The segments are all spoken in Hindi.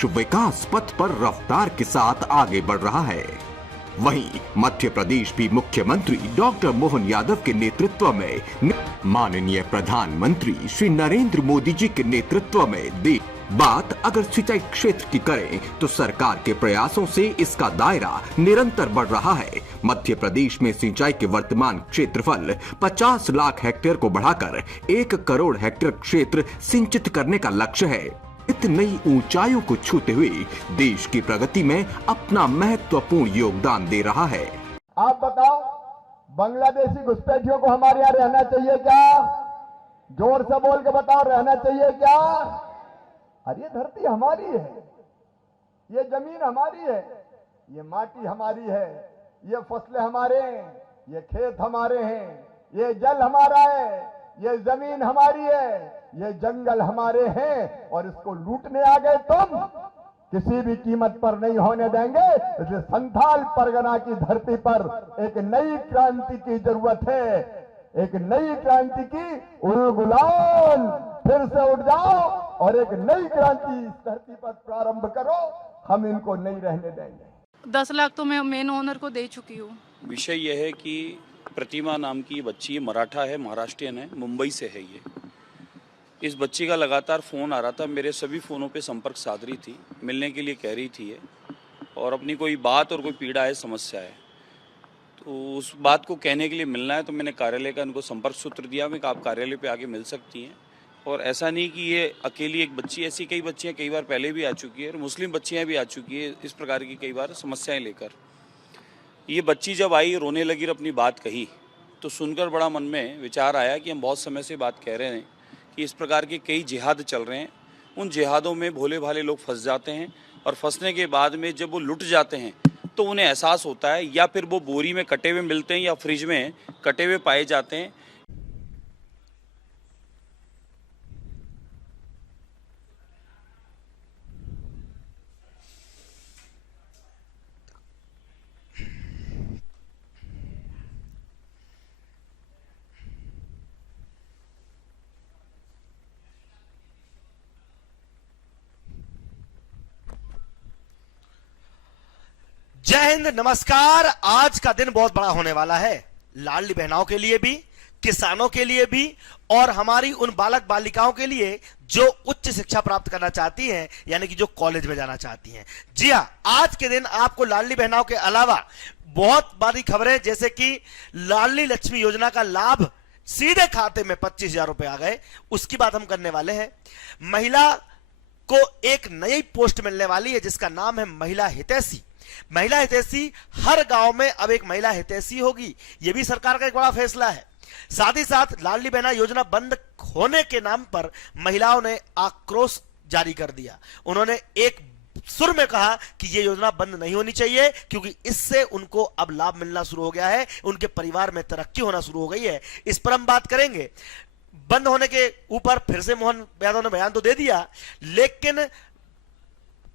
देश विकास पथ पर रफ्तार के साथ आगे बढ़ रहा है। वहीं मध्य प्रदेश भी मुख्यमंत्री डॉक्टर मोहन यादव के नेतृत्व में माननीय प्रधानमंत्री श्री नरेंद्र मोदी जी के नेतृत्व में बात अगर सिंचाई क्षेत्र की करें तो सरकार के प्रयासों से इसका दायरा निरंतर बढ़ रहा है। मध्य प्रदेश में सिंचाई के वर्तमान क्षेत्रफल 50 लाख हेक्टेयर को बढ़ाकर 1 करोड़ हेक्टेयर क्षेत्र सिंचित करने का लक्ष्य है। नई ऊंचाइयों को छूते हुए देश की प्रगति में अपना महत्वपूर्ण योगदान दे रहा है। आप बताओ, बांग्लादेशी घुसपैठियों को हमारे यहाँ रहना चाहिए क्या? जोर से बोल के बताओ, रहना चाहिए क्या? अरे ये धरती हमारी है, ये जमीन हमारी है, ये माटी हमारी है, ये फसलें हमारे हैं, ये खेत हमारे हैं, ये जल हमारा है, ये जमीन हमारी है, ये जंगल हमारे हैं और इसको लूटने आ गए तुम। किसी भी कीमत पर नहीं होने देंगे। इसलिए संथाल परगना की धरती पर एक नई क्रांति की जरूरत है, एक नई क्रांति की उलगुलान। फिर से उठ जाओ और एक नई क्रांति इस धरती पर प्रारंभ करो। हम इनको नहीं रहने देंगे। 10 लाख तो मैं मेन ओनर को दे चुकी हूँ। विषय यह है कि प्रतिमा नाम की बच्ची मराठा है, महाराष्ट्रियन है, मुंबई से है ये। इस बच्ची का लगातार फ़ोन आ रहा था, मेरे सभी फ़ोनों पे संपर्क साध रही थी, मिलने के लिए कह रही थी ये, और अपनी कोई बात और कोई पीड़ा है, समस्या है, तो उस बात को कहने के लिए मिलना है। तो मैंने कार्यालय का उनको संपर्क सूत्र दिया, मैं आप कार्यालय पे आके मिल सकती हैं। और ऐसा नहीं कि ये अकेली एक बच्ची, ऐसी कई बच्चियाँ कई बार पहले भी आ चुकी है और मुस्लिम बच्चियाँ भी आ चुकी है इस प्रकार की कई बार समस्याएँ लेकर। ये बच्ची जब आई, रोने लगी और अपनी बात कही, तो सुनकर बड़ा मन में विचार आया कि हम बहुत समय से बात कह रहे हैं कि इस प्रकार के कई जिहाद चल रहे हैं। उन जिहादों में भोले भाले लोग फंस जाते हैं और फंसने के बाद में जब वो लुट जाते हैं तो उन्हें एहसास होता है, या फिर वो बोरी में कटे हुए मिलते हैं या फ्रिज में कटे हुए पाए जाते हैं। जय हिंद, नमस्कार। आज का दिन बहुत बड़ा होने वाला है, लाडली बहनाओं के लिए भी, किसानों के लिए भी, और हमारी उन बालक बालिकाओं के लिए जो उच्च शिक्षा प्राप्त करना चाहती हैं, यानी कि जो कॉलेज में जाना चाहती हैं। जी हां, आज के दिन आपको लाडली बहनाओं के अलावा बहुत बड़ी खबरें, जैसे कि लाडली लक्ष्मी योजना का लाभ सीधे खाते में 25,000 रुपए आ गए, उसकी बात हम करने वाले हैं। महिला को एक नई पोस्ट मिलने वाली है जिसका नाम है महिला हितैषी। महिला हितैषी, हर गांव में अब एक महिला हितैषी होगी, यह भी सरकार का एक बड़ा फैसला है। साथ ही साथ लाडली बहना योजना बंद होने के नाम पर महिलाओं ने आक्रोश जारी कर दिया। उन्होंने एक सुर में कहा कि यह योजना बंद नहीं होनी चाहिए, क्योंकि इससे उनको अब लाभ मिलना शुरू हो गया है, उनके परिवार में तरक्की होना शुरू हो गई है। इस पर हम बात करेंगे। बंद होने के ऊपर फिर से मोहन यादव ने बयान तो दे दिया, लेकिन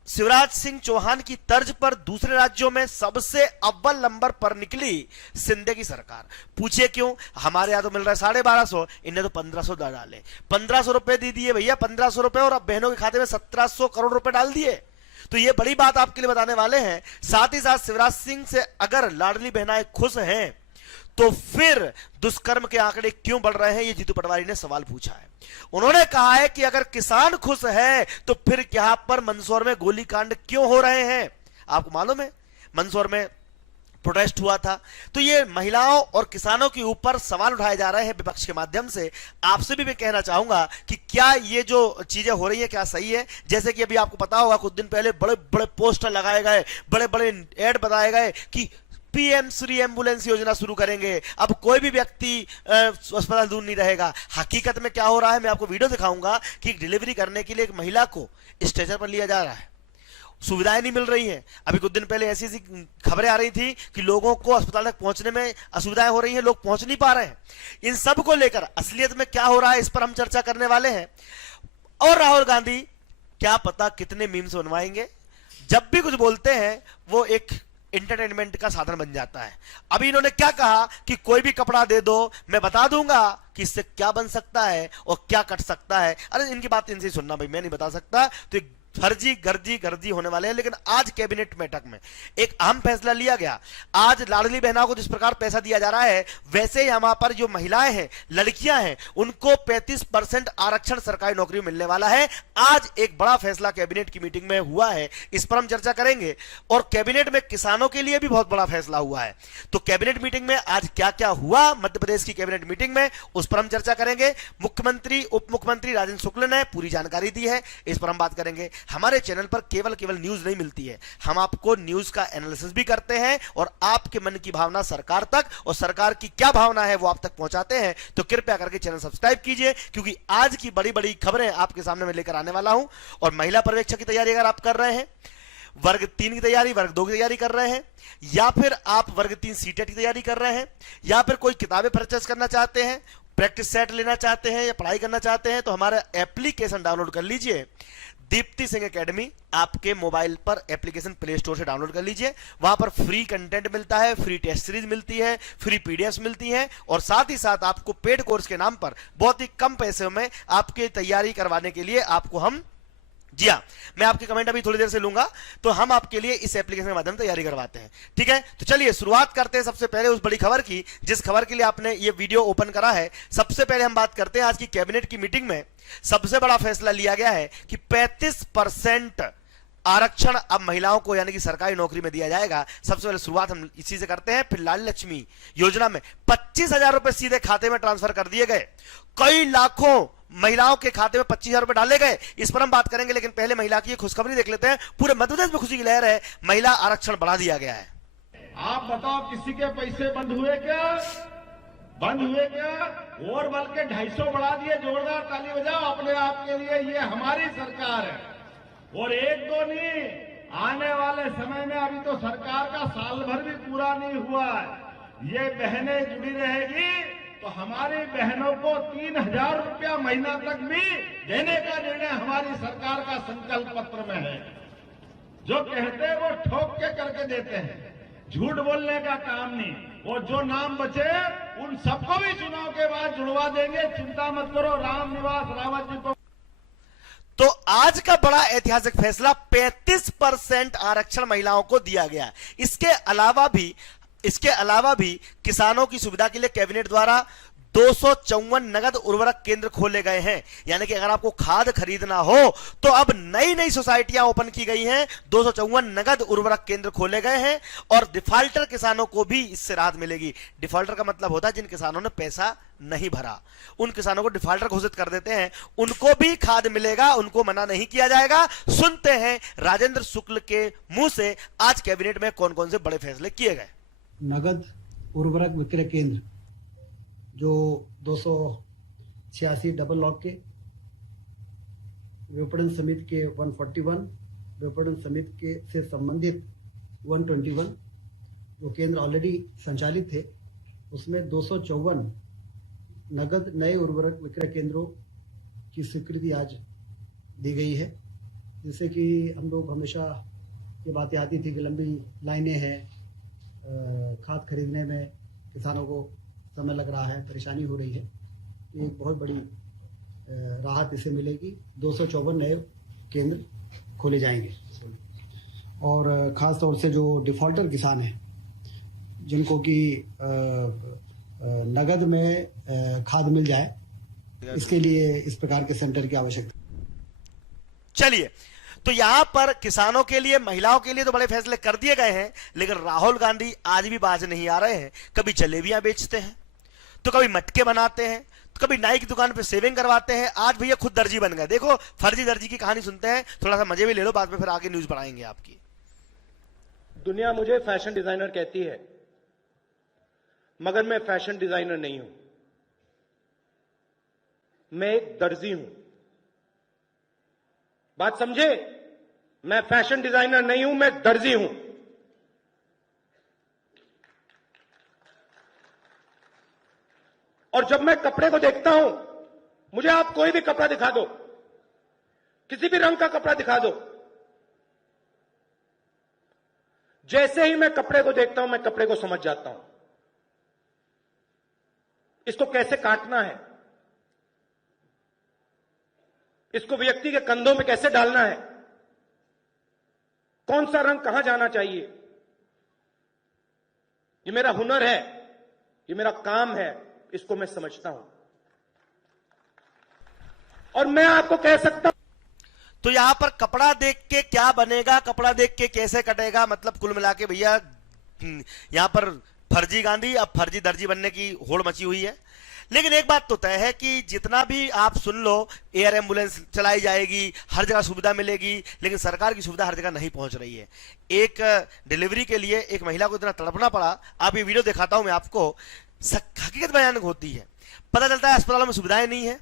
शिवराज सिंह चौहान की तर्ज पर दूसरे राज्यों में सबसे अव्वल नंबर पर निकली शिंदे की सरकार। पूछिए क्यों? हमारे यहां तो मिल रहा है 1250, इन्हें तो 1500 डाले, 1500 रुपए दे दिए भैया, 1500 रुपए, और अब बहनों के खाते में 1700 करोड़ रुपए डाल दिए। तो ये बड़ी बात आपके लिए बताने वाले हैं। साथ ही साथ शिवराज सिंह से अगर लाडली बहनाएं खुश हैं तो फिर दुष्कर्म के आंकड़े क्यों बढ़ रहे हैं, ये जीतू पटवारी ने सवाल पूछा है। उन्होंने कहा है कि अगर किसान खुश है तो फिर यहां पर मंदसौर में गोलीकांड क्यों हो रहे हैं। आपको मालूम है मंदसौर में प्रोटेस्ट हुआ था, तो ये महिलाओं और किसानों के ऊपर सवाल उठाए जा रहे हैं विपक्ष के माध्यम से। आपसे भी मैं कहना चाहूंगा कि क्या ये जो चीजें हो रही है क्या सही है? जैसे कि अभी आपको पता होगा, कुछ दिन पहले बड़े बड़े पोस्टर लगाए गए, बड़े बड़े एड बताए गए कि पीएम श्री एम्बुलेंस योजना शुरू करेंगे, अब कोई भी व्यक्ति अस्पताल दूर नहीं रहेगा। हकीकत में क्या हो रहा है, मैं आपको वीडियो दिखाऊंगा कि डिलीवरी करने के लिए एक महिला को स्ट्रेचर पर लिया जा रहा है, सुविधाएं नहीं मिल रही हैं। अभी कुछ दिन पहले ऐसी खबरें आ रही थी कि लोगों को अस्पताल तक पहुंचने में असुविधाएं हो रही हैं, लोग पहुंच नहीं पा रहे हैं। इन सब को लेकर असलियत में क्या हो रहा है, इस पर हम चर्चा करने वाले हैं। और राहुल गांधी क्या पता कितने मीम्स बनवाएंगे, जब भी कुछ बोलते हैं वो एक एंटरटेनमेंट का साधन बन जाता है। अभी इन्होंने क्या कहा कि कोई भी कपड़ा दे दो, मैं बता दूंगा कि इससे क्या बन सकता है और क्या कट सकता है। अरे इनकी बात इनसे सुनना भाई, मैं नहीं बता सकता। तो फर्जी गर्जी होने वाले हैं। लेकिन आज कैबिनेट बैठक में एक अहम फैसला लिया गया। आज लाडली बहनों को जिस प्रकार पैसा दिया जा रहा है, वैसे ही हमारे पर जो महिलाएं हैं, लड़कियां हैं, उनको 35% आरक्षण सरकारी नौकरी में मिलने वाला है। आज एक बड़ा फैसला कैबिनेट की मीटिंग में हुआ है, इस पर हम चर्चा करेंगे। और कैबिनेट में किसानों के लिए भी बहुत बड़ा फैसला हुआ है। तो कैबिनेट मीटिंग में आज क्या क्या हुआ मध्य प्रदेश की कैबिनेट मीटिंग में, उस पर हम चर्चा करेंगे। मुख्यमंत्री उप मुख्यमंत्री राजेंद्र शुक्ल ने पूरी जानकारी दी है, इस पर हम बात करेंगे। हमारे चैनल पर केवल न्यूज नहीं मिलती है, हम आपको न्यूज का एनालिसिस भी करते हैं और आपके मन की भावना सरकार तक और सरकार की क्या भावना है वो आप तक पहुंचाते हैं। तो कृपया करके चैनल सब्सक्राइब कीजिए, क्योंकि आज की बड़ी बड़ी खबरें आपके सामने मैं लेकर आने वाला हूं। और महिला पर्यवेक्षक की तैयारी अगर आप कर रहे हैं, वर्ग 3 की तैयारी, वर्ग 2 की तैयारी कर रहे हैं, या फिर आप वर्ग 3 सीटेट की तैयारी कर रहे हैं, या फिर कोई किताबें परचेस करना चाहते हैं, प्रैक्टिस सेट लेना चाहते हैं या पढ़ाई करना चाहते हैं, तो हमारा एप्लीकेशन डाउनलोड कर लीजिए। दीप्ति सिंह एकेडमी आपके मोबाइल पर एप्लीकेशन प्ले स्टोर से डाउनलोड कर लीजिए। वहां पर फ्री कंटेंट मिलता है, फ्री टेस्ट सीरीज मिलती है, फ्री पीडीएफ मिलती है, और साथ ही साथ आपको पेड कोर्स के नाम पर बहुत ही कम पैसे में आपकी तैयारी करवाने के लिए आपको हम, जी हाँ, मैं आपके कमेंट अभी थोड़ी देर से लूंगा, तो हम आपके लिए इस एप्लीकेशन के माध्यम से तैयारी करवाते हैं। ठीक है, तो चलिए शुरुआत करते हैं सबसे पहले उस बड़ी खबर की, जिस खबर के लिए आपने ये वीडियो ओपन करा है। सबसे पहले हम बात करते हैं आज की कैबिनेट की मीटिंग में सबसे बड़ा फैसला लिया गया है कि 35% आरक्षण अब महिलाओं को यानी कि सरकारी नौकरी में दिया जाएगा। सबसे पहले शुरुआत हम इसी से करते हैं। फिर लाल लक्ष्मी योजना में 25,000 रुपए सीधे खाते में ट्रांसफर कर दिए गए। कई लाखों महिलाओं के खाते में 25,000 रुपए डाले गए, इस पर हम बात करेंगे। लेकिन पहले महिला की खुशखबरी देख लेते हैं। पूरे मध्य प्रदेश में खुशी की लहर है, महिला आरक्षण बढ़ा दिया गया है। आप बताओ, किसी के पैसे बंद हुए क्या? बंद हुए क्या? और बल्कि 250 बढ़ा दिए। जोरदार ताली बजाओ अपने आप के लिए, ये हमारी सरकार है। और एक दो नहीं, आने वाले समय में, अभी तो सरकार का साल भर भी पूरा नहीं हुआ है, ये बहनें जुड़ी रहेगी तो हमारी बहनों को 3,000 रुपया महीना तक भी देने का निर्णय हमारी सरकार का संकल्प पत्र में है। जो कहते हैं वो ठोक के करके देते हैं, झूठ बोलने का काम नहीं। और जो नाम बचे उन सबको भी चुनाव के बाद जुड़वा देंगे, चिंता मत करो। रामनिवास रावत जी को तो आज का बड़ा ऐतिहासिक फैसला, 35% आरक्षण महिलाओं को दिया गया। इसके अलावा भी किसानों की सुविधा के लिए कैबिनेट द्वारा 254 नगद उर्वरक केंद्र खोले गए हैं। यानी कि अगर आपको खाद खरीदना हो तो अब नई सोसाइटियां ओपन की गई हैं, 254 नगद उर्वरक केंद्र खोले गए हैं। और डिफॉल्टर किसानों को भी इससे राहत मिलेगी। डिफॉल्टर का मतलब होता है जिन किसानों ने पैसा नहीं भरा, उन किसानों को डिफॉल्टर घोषित कर देते हैं, उनको भी खाद मिलेगा, उनको मना नहीं किया जाएगा। सुनते हैं राजेंद्र शुक्ल के मुंह से आज कैबिनेट में कौन कौन से बड़े फैसले किए गए। नगद उर्वरक विक्रय केंद्र जो 286 डबल लॉक के, विपणन समिति के 141, विपणन समिति के से संबंधित 121 जो केंद्र ऑलरेडी संचालित थे, उसमें 254 नगद नए उर्वरक विक्रय केंद्रों की स्वीकृति आज दी गई है। जिससे कि हम लोग हमेशा ये बातें आती थी कि लंबी लाइनें हैं, खाद खरीदने में किसानों को समय लग रहा है, परेशानी हो रही है। एक बहुत बड़ी राहत इसे मिलेगी। 254 नए केंद्र खोले जाएंगे। और ख़ास तौर से जो डिफॉल्टर किसान हैं, जिनको कि नगद में खाद मिल जाए, इसके लिए इस प्रकार के सेंटर की आवश्यकता। चलिए, तो यहां पर किसानों के लिए, महिलाओं के लिए तो बड़े फैसले कर दिए गए हैं। लेकिन राहुल गांधी आज भी बाज नहीं आ रहे हैं। कभी जलेबियां बेचते हैं, तो कभी मटके बनाते हैं, तो कभी नाई की दुकान पे सेविंग करवाते हैं। आज भैया खुद दर्जी बन गए। देखो, फर्जी दर्जी की कहानी सुनते हैं, थोड़ा सा मजे भी ले लो, बाद में फिर आगे न्यूज बढ़ाएंगे आपकी। दुनिया मुझे फैशन डिजाइनर कहती है, मगर मैं फैशन डिजाइनर नहीं हूं, मैं एक दर्जी हूं। बात समझे? मैं फैशन डिजाइनर नहीं हूं, मैं दर्जी हूं। और जब मैं कपड़े को देखता हूं, मुझे आप कोई भी कपड़ा दिखा दो, किसी भी रंग का कपड़ा दिखा दो, जैसे ही मैं कपड़े को देखता हूं, मैं कपड़े को समझ जाता हूं। इसको कैसे काटना है, इसको व्यक्ति के कंधों में कैसे डालना है, कौन सा रंग कहां जाना चाहिए। ये मेरा हुनर है, ये मेरा काम है, इसको मैं समझता हूं और मैं आपको कह सकता हूं। तो यहां पर कपड़ा देख के क्या बनेगा, कपड़ा देख के कैसे कटेगा, मतलब कुल मिला के भैया यहां पर फर्जी गांधी अब फर्जी दर्जी बनने की होड़ मची हुई है। लेकिन एक बात तो तय है कि जितना भी आप सुन लो, एयर एम्बुलेंस चलाई जाएगी, हर जगह सुविधा मिलेगी, लेकिन सरकार की सुविधा हर जगह नहीं पहुंच रही है। एक डिलीवरी के लिए एक महिला को इतना तड़पना पड़ा, आप ये वीडियो दिखाता हूं मैं आपको, हकीकत बयान होती है। पता चलता है अस्पतालों में सुविधाएं नहीं है,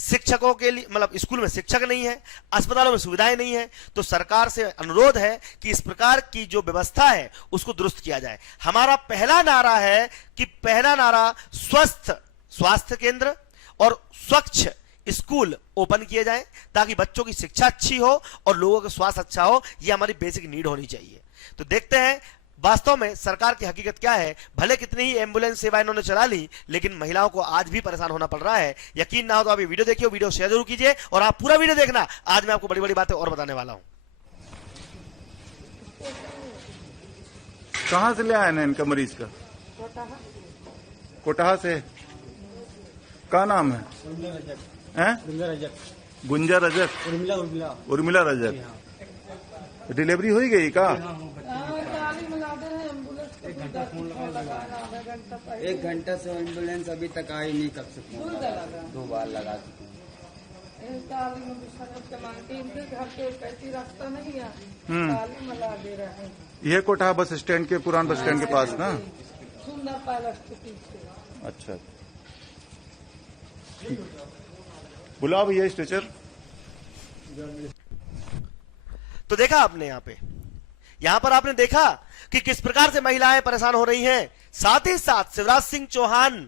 शिक्षकों के लिए मतलब स्कूल में शिक्षक नहीं है, अस्पतालों में सुविधाएं नहीं है। तो सरकार से अनुरोध है कि इस प्रकार की जो व्यवस्था है उसको दुरुस्त किया जाए। हमारा पहला नारा है कि पहला नारा स्वस्थ स्वास्थ्य केंद्र और स्वच्छ स्कूल ओपन किए जाएं ताकि बच्चों की शिक्षा अच्छी हो और लोगों का स्वास्थ्य अच्छा हो। यह हमारी बेसिक नीड होनी चाहिए। तो देखते हैं वास्तव में सरकार की हकीकत क्या है। भले कितनी ही एम्बुलेंस सेवा इन्होंने चला ली, लेकिन महिलाओं को आज भी परेशान होना पड़ रहा है। यकीन ना हो तो आप ये वीडियो देखिए, वीडियो शेयर जरूर कीजिए और आप पूरा वीडियो देखना। आज मैं आपको बड़ी बड़ी बातें और बताने वाला हूं। कहां से ले आए ना इनका मरीज का? कोटाहा से। क्या नाम है? गुंजा रजक, उर्मिला रजक। डिलीवरी हो गई का? 1 घंटा से एम्बुलेंस अभी तक आई नहीं, कब से 2 बार लगा चुके हैं। ये कोटाहा बस स्टैंड के पुरान बस स्टैंड के पास ना? अच्छा, बुलाओ भैया स्ट्रेचर। तो देखा आपने यहां पर आपने देखा कि किस प्रकार से महिलाएं परेशान हो रही हैं। साथ ही साथ शिवराज सिंह चौहान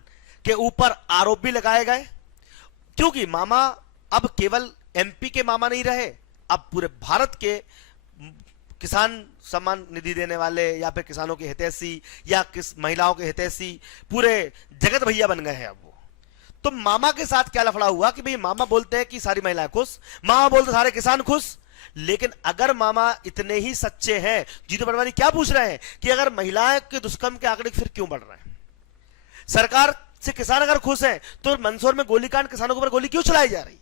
के ऊपर आरोप भी लगाए गए, क्योंकि मामा अब केवल एमपी के मामा नहीं रहे, अब पूरे भारत के किसान सम्मान निधि देने वाले या फिर किसानों के हितैषी या किस महिलाओं के हितैषी पूरे जगत भैया बन गए हैं अब वो। तो मामा के साथ क्या लफड़ा हुआ कि भाई मामा बोलते हैं कि सारी महिलाएं खुश, मामा बोलते सारे किसान खुश। लेकिन अगर मामा इतने ही सच्चे हैं, जीतू पटवारी क्या पूछ रहे हैं कि अगर महिलाएं के दुष्कर्म के आंकड़े फिर क्यों बढ़ रहे हैं? सरकार से किसान अगर खुश हैं तो मंदसौर में गोलीकांड, किसानों के ऊपर गोली क्यों चलाई जा रही है?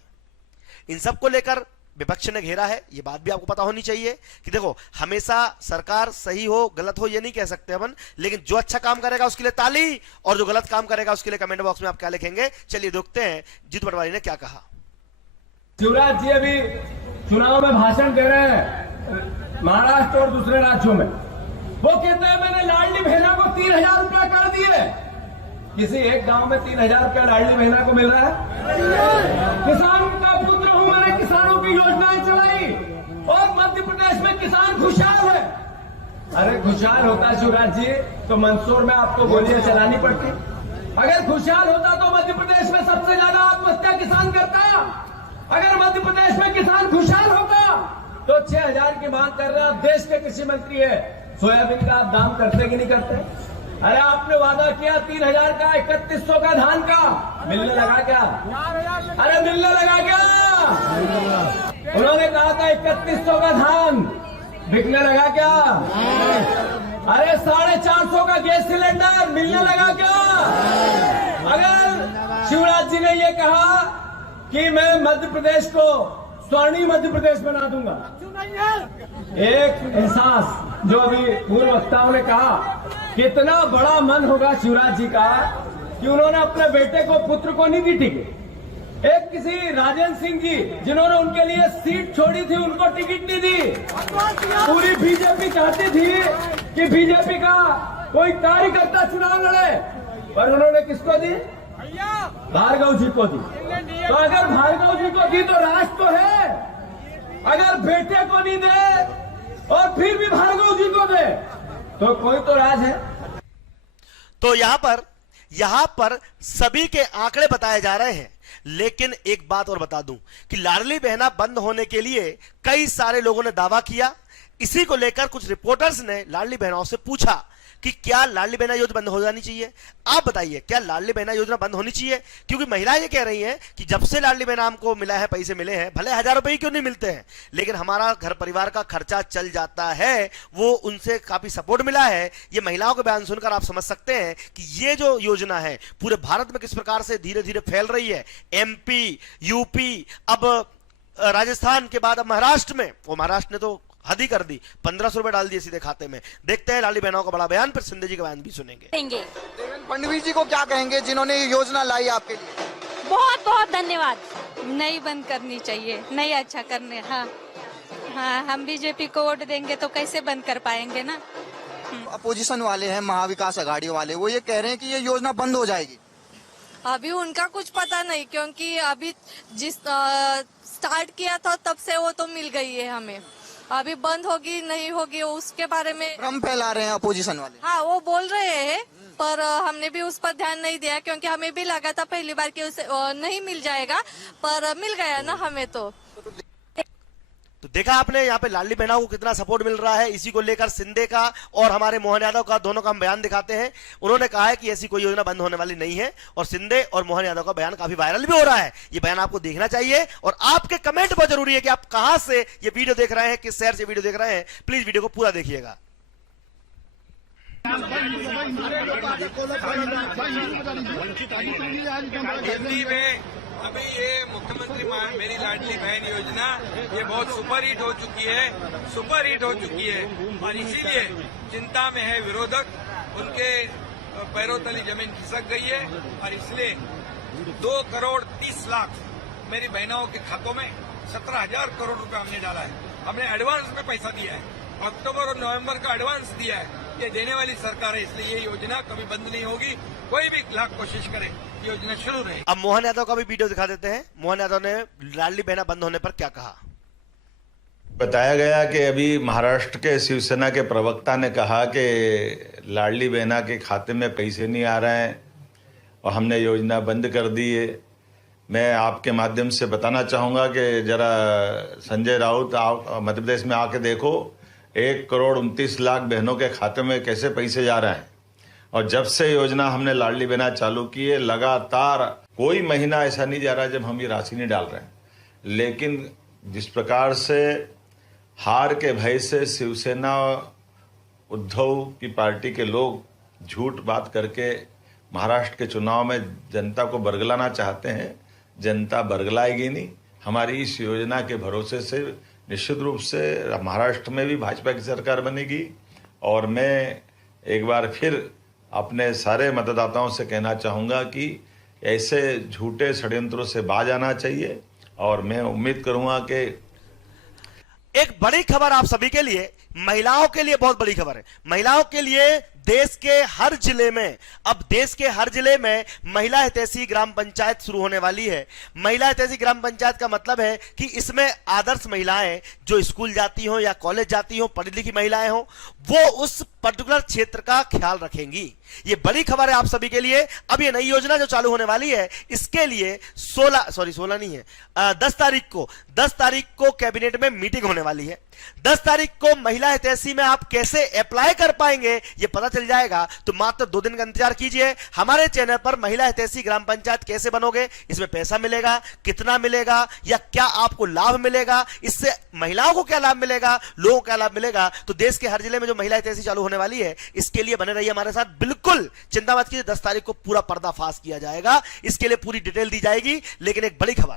इन सबको लेकर विपक्ष ने घेरा है। ये बात भी आपको पता होनी चाहिए कि देखो, हमेशा सरकार सही हो गलत हो ये नहीं कह सकते अपन, लेकिन जो अच्छा काम करेगा उसके लिए ताली और जो गलत काम करेगा उसके लिए कमेंट बॉक्स में आप क्या लिखेंगे। चलिए देखते हैं जीतू पटवारी ने क्या कहा। शिवराज जी अभी चुनाव में भाषण दे रहे हैं महाराष्ट्र और दूसरे राज्यों में। वो कहते हैं मैंने लाडली बहना को 3,000 रुपया कर दिए। किसी एक गांव में 3,000 रुपया लाडली बहना को मिल रहा है? किसान का पुत्र हूं, मैंने किसानों की योजनाएं चलाई और मध्य प्रदेश में किसान खुशहाल है। अरे खुशहाल होता शिवराज जी तो मंदसौर में आपको गोलियां चलानी पड़ती। अगर खुशहाल होता तो मध्य प्रदेश में सबसे ज्यादा आत्महत्या किसान करता। अगर मध्य प्रदेश में किसान खुशहाल होगा तो 6,000 की मांग कर रहे हैं। आप देश के कृषि मंत्री है, सोयाबीन का आप दाम करते कि नहीं करते? अरे आपने वादा किया 3,000 का, 3,100 का धान का, मिलने लगा क्या? अरे मिलने लगा क्या? उन्होंने कहा था 3,100 का धान, बिकने लगा क्या? अरे 450 का गैस सिलेंडर मिलने लगा क्या? अगर शिवराज जी ने ये कहा कि मैं मध्य प्रदेश को स्वर्णिम मध्य प्रदेश बना दूंगा, एक एहसास जो अभी पूर्व वक्ताओं ने कहा, कितना बड़ा मन होगा शिवराज जी का कि उन्होंने अपने बेटे को, पुत्र को नहीं दी टिकट। एक किसी राजेंद्र सिंह जी जिन्होंने उनके लिए सीट छोड़ी थी, उनको टिकट नहीं दी। पूरी बीजेपी चाहती थी कि बीजेपी का कोई कार्यकर्ता चुनाव लड़े, पर उन्होंने किसको दी? भार्गव जी को दी। तो अगर भार्गव जी को दी तो राज तो है, अगर बेटे को नहीं दे और फिर भी भार्गव जी को दे तो कोई तो राज है। तो यहां पर सभी के आंकड़े बताए जा रहे हैं। लेकिन एक बात और बता दूं कि लाडली बहना बंद होने के लिए कई सारे लोगों ने दावा किया। इसी को लेकर कुछ रिपोर्टर्स ने लाडली बहनाओं से पूछा कि क्या लाडली बहना योजना बंद हो जानी चाहिए? आप बताइए, क्या लाडली बहना योजना बंद होनी चाहिए? क्योंकि महिलाएं ये कह रही हैं कि जब से लाडली बहना हमको मिला है, पैसे मिले हैं, भले 1000 रुपए ही क्यों नहीं मिलते हैं, लेकिन हमारा घर परिवार का खर्चा चल जाता है, वो उनसे काफी सपोर्ट मिला है। ये महिलाओं के बयान सुनकर आप समझ सकते हैं कि ये जो योजना है पूरे भारत में किस प्रकार से धीरे धीरे फैल रही है। एमपी, यूपी, अब राजस्थान के बाद अब महाराष्ट्र में, वो महाराष्ट्र ने तो हद ही कर दी, 1500 रुपए डाल दिए सीधे खाते में। देखते हैं लाडली बहनों का बड़ा बयान, फिर सिंधे जी का बयान भी सुनेंगे। देवेंद्र फडणवीस जी को क्या कहेंगे जिन्होंने ये योजना लाई आपके लिए? बहुत बहुत धन्यवाद। नहीं बंद करनी चाहिए, नहीं अच्छा करने। हाँ हाँ, हम बीजेपी को वोट देंगे तो कैसे बंद कर पाएंगे ना। अपोजिशन वाले हैं, महाविकास आघाड़ी वाले, वो ये कह रहे हैं कि ये योजना बंद हो जाएगी। अभी उनका कुछ पता नहीं, क्योंकि अभी जिस स्टार्ट किया था तब से वो तो मिल गई है हमें। अभी बंद होगी नहीं होगी उसके बारे में भ्रम फैला रहे हैं अपोजिशन वाले। हाँ, वो बोल रहे हैं, पर हमने भी उस पर ध्यान नहीं दिया, क्योंकि हमें भी लगा था पहली बार कि उसे नहीं मिल जाएगा, पर मिल गया ना हमें। तो देखा आपने यहाँ पे लाडली बहनों को कितना सपोर्ट मिल रहा है। इसी को लेकर सिंधे का और हमारे मोहन यादव का, दोनों का हम बयान दिखाते हैं। उन्होंने कहा है कि ऐसी कोई योजना बंद होने वाली नहीं है, और सिंधे और मोहन यादव का बयान काफी वायरल भी हो रहा है। ये बयान आपको देखना चाहिए, और आपके कमेंट बहुत जरूरी है कि आप कहां से ये वीडियो देख रहे हैं, किस शहर से वीडियो देख रहे हैं। प्लीज वीडियो को पूरा देखिएगा। हिंदी में अभी ये मुख्यमंत्री मेरी लाडली बहन योजना ये बहुत सुपर हिट हो चुकी है, सुपर हिट हो चुकी है, और इसीलिए चिंता में है विरोधक, उनके पैरों तली जमीन खिसक गई है, और इसलिए 2,30,00,000 मेरी बहनों के खातों में 17,000 करोड़ रुपए हमने डाला है। हमने एडवांस में पैसा दिया है, अक्टूबर और नवंबर का एडवांस दिया है। ये देने वाली सरकार है, इसलिए ये योजना कभी बंद नहीं होगी। कोई भी लाख कोशिश करे, योजना शुरू रहे। अब मोहन यादव का भी वीडियो दिखा देते हैं। मोहन यादव ने लाडली बहना बंद होने पर क्या कहा। बताया गया कि अभी महाराष्ट्र के शिवसेना के प्रवक्ता ने कहा कि लाडली बहना के खाते में पैसे नहीं आ रहे हैं और हमने योजना बंद कर दी है। मैं आपके माध्यम से बताना चाहूँगा कि जरा संजय राउत मध्य प्रदेश में आके देखो, 1,29,00,000 बहनों के खाते में कैसे पैसे जा रहे हैं। और जब से योजना हमने लाडली बहना चालू की है, लगातार कोई महीना ऐसा नहीं जा रहा जब हम ये राशि नहीं डाल रहे हैं। लेकिन जिस प्रकार से हार के भय से शिवसेना उद्धव की पार्टी के लोग झूठ बात करके महाराष्ट्र के चुनाव में जनता को बरगलाना चाहते हैं, जनता बरगलाएगी नहीं। हमारी इस योजना के भरोसे से निश्चित रूप से महाराष्ट्र में भी भाजपा की सरकार बनेगी। और मैं एक बार फिर अपने सारे मतदाताओं से कहना चाहूँगा कि ऐसे झूठे षड्यंत्रों से बाज आना चाहिए। और मैं उम्मीद करूँगा कि एक बड़ी खबर आप सभी के लिए, महिलाओं के लिए बहुत बड़ी खबर है। महिलाओं के लिए देश के हर जिले में, अब देश के हर जिले में महिला हितैषी ग्राम पंचायत शुरू होने वाली है। महिला हितैषी ग्राम पंचायत का मतलब है कि इसमें आदर्श महिलाएं जो स्कूल जाती हो या कॉलेज जाती हो, पढ़ी लिखी महिलाएं हो, वो उस पर्टिकुलर क्षेत्र का ख्याल रखेंगी। ये बड़ी खबर है आप सभी के लिए। अब ये नई योजना जो चालू होने वाली है, इसके लिए 10 तारीख को कैबिनेट में मीटिंग होने वाली है। 10 तारीख को महिला हितैषी में आप कैसे अप्लाई कर पाएंगे ये पता चल जाएगा। तो मात्र 2 दिन का इंतजार कीजिए। हमारे चैनल पर महिला हितैषी ग्राम पंचायत कैसे बनोगे, इसमें पैसा मिलेगा, कितना मिलेगा, या क्या आपको लाभ मिलेगा, इससे महिलाओं को क्या लाभ मिलेगा, लोगों को क्या लाभ मिलेगा, तो देश के हर जिले में जो महिला हितैषी चालू होने वाली है, इसके लिए बने रहिए हमारे साथ। बिल्कुल चिंता मत कीजिए, 10 तारीख को पूरा पर्दाफाश किया जाएगा, इसके लिए पूरी डिटेल दी जाएगी। लेकिन एक बड़ी खबर,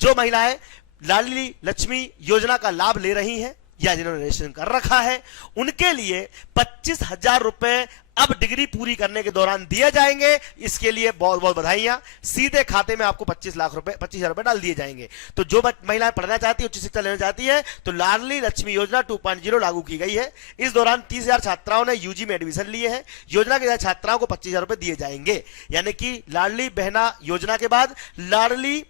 जो महिलाएं लाडली लक्ष्मी योजना का लाभ ले रही हैं या जिन्होंने रजिस्ट्रेशन कर रखा है, उनके लिए 25,000 रुपए अब डिग्री पूरी करने के दौरान दिए जाएंगे। इसके लिए बहुत बहुत बधाइयां। सीधे खाते में आपको 25,00,000 रुपए डाल दिए जाएंगे। तो जो महिलाएं पढ़ना चाहती है, उच्च शिक्षा लेना चाहती है, तो लाडली लक्ष्मी योजना 2.0 लागू की गई है। इस दौरान 30,000 छात्राओं ने यूजी में एडमिशन लिए हैं। योजना के छात्राओं को 25,000 रुपए दिए जाएंगे। यानी कि लाडली बहना योजना के बाद लाडली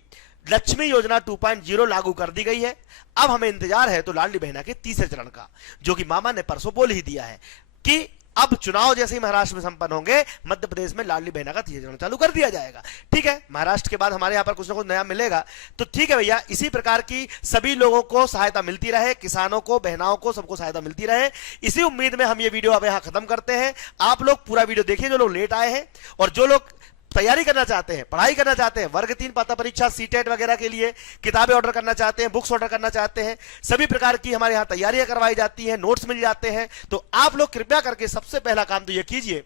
लक्ष्मी योजना 2.0 लागू कर दी गई है। अब हमें इंतजार है तो लाडली बहना के तीसरे चरण का, जो कि मामा ने परसों बोल ही दिया है कि अब चुनाव जैसे ही महाराष्ट्र में संपन्न होंगे, मध्य प्रदेश में लाडली बहना का तीसरा चरण चालू कर दिया जाएगा। ठीक है, महाराष्ट्र के बाद हमारे यहां पर कुछ ना कुछ नया मिलेगा, तो ठीक है भैया, इसी प्रकार की सभी लोगों को सहायता मिलती रहे, किसानों को, बहनाओं को, सबको सहायता मिलती रहे, इसी उम्मीद में हम ये वीडियो अब यहां खत्म करते हैं। आप लोग पूरा वीडियो देखिए, जो लोग लेट आए हैं और जो लोग तैयारी करना चाहते हैं, पढ़ाई करना चाहते हैं, वर्ग 3 पात्रता परीक्षा, सीटेट वगैरह के लिए किताबें ऑर्डर करना चाहते हैं, बुक्स ऑर्डर करना चाहते हैं, सभी प्रकार की हमारे यहां तैयारियां करवाई जाती हैं, नोट्स मिल जाते हैं। तो आप लोग कृपया करके सबसे पहला काम तो यह कीजिए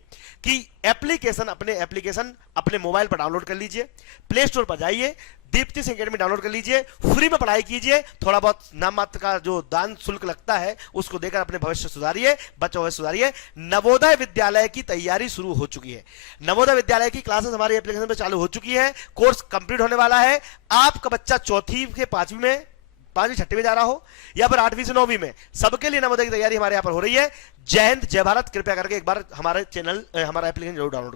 कि एप्लीकेशन अपने मोबाइल पर डाउनलोड कर लीजिए, प्ले स्टोर पर जाइए, दीप्ति सिंह अकेडमी डाउनलोड कर लीजिए, फ्री में पढ़ाई कीजिए, थोड़ा बहुत नाम मात्र का जो दान शुल्क लगता है उसको देकर अपने भविष्य सुधारिए, बच्चों को सुधारिए। नवोदय विद्यालय की तैयारी शुरू हो चुकी है, नवोदय विद्यालय की क्लासेस हमारी एप्लीकेशन पे चालू हो चुकी है, कोर्स कंप्लीट होने वाला है। आपका बच्चा चौथी के 5वीं में, 5वीं 6वीं में जा रहा हो या फिर 8वीं से 9वीं में, सबके लिए नवोदय की तैयारी हमारे यहां पर हो रही है। जय हिंद, जय भारत। कृपया करके एक बार हमारे चैनल, हमारा एप्लीकेशन जरूर डाउनलोड करें।